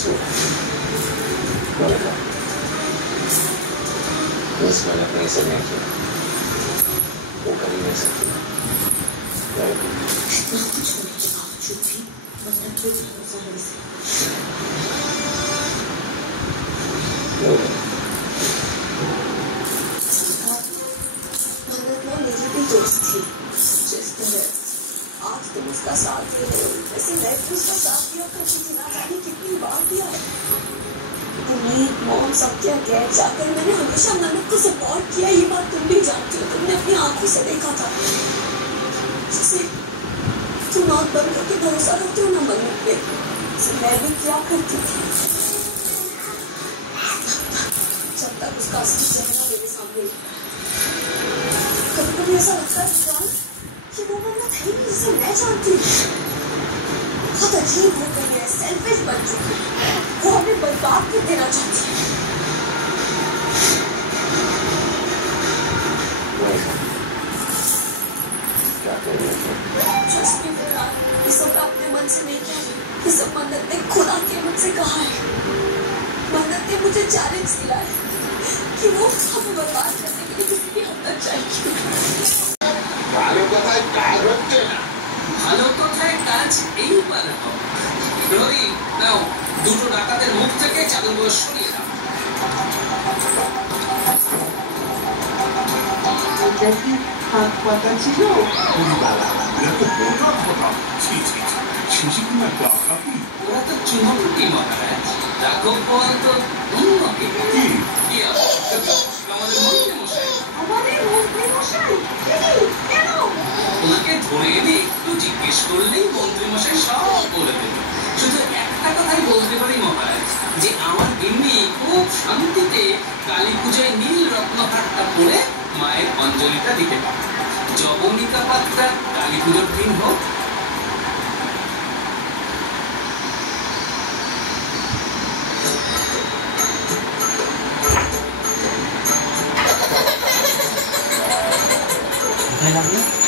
छू जिस गलत नहीं से नहीं किया वो कर ही नहीं सकती। इतना कुछ होने के बावजूद भी मतलब क्यों भरोसा है इसे? मन्नत में मेरी भी दोस्त थी। जिस तरह आज तुम उसका साथ दे रहे हो वैसे मैं भी उसका साथ दिया करती थी। ना जाने कितनी बार दिया है। उम्मीद मौन सत्या गैर जाकर मैंने हमेशा मन्नत को सपोर्ट किया। ये बात तुम भी जानती हो। तुमने अपनी आंखों से देखा था। जैसे तुम आंख बंद करके भरोसा करते हो ना मन्नत पे, मैं भी क्या करती थी। जब तक उसका असली चेहरा मेरे सामने कभी कभी ऐसा लगता है कि वो मन्नत है नहीं जिसे मैं जानती हूँ। बहुत अजीब हो गई है, सेल्फिश बन चुकी है। वो हमें बर्बाद कर देना चाहती है। Trust me, ये सब मैं अपने मन से नहीं कह रही। ये सब मन्नत ने खुदा के मुझसे कहा है। मन्नत ने मुझे चैलेंज दिया है कि वो हमें बर्बाद करने के लिए किसी भी हद तक जाएगी। ভালো কথায় কাজ হচ্ছে না। ভালো কথায় কাজ এইবার হবে। প্রহরী নাও দুটো ডাকাতের মুখ থেকে চাদরগুলো সরিয়ে দাও। এটা কি হাত পাতা ছিল? এরা তো প্রধান হতাম। ছি ছি ছি, শেষে কিনা ডাকাতি। ওরা তো চুনোপুটি মহারাজ। রাঘব বোয়াল তো অন্য কেউ। কি আমাদের মন্ত্রী মশাই। আমাদের মন্ত্রী মশাই কেন? ওনাকে ধরে এনে একটু জিজ্ঞেস করলেই মন্ত্রী মশাই সব বলে দেবে। শুধু একটা কথাই বলতে পারি মহারাজ, যে আমার গিন্নি খুব শান্তিতে কালী পূজায় নীল রত্নহারটা পরে মায়ের অঞ্জলিটা দিতে পারে। জবনিকা পাত্রা কালী পুজোর দিন হোক। ভাই লাগলো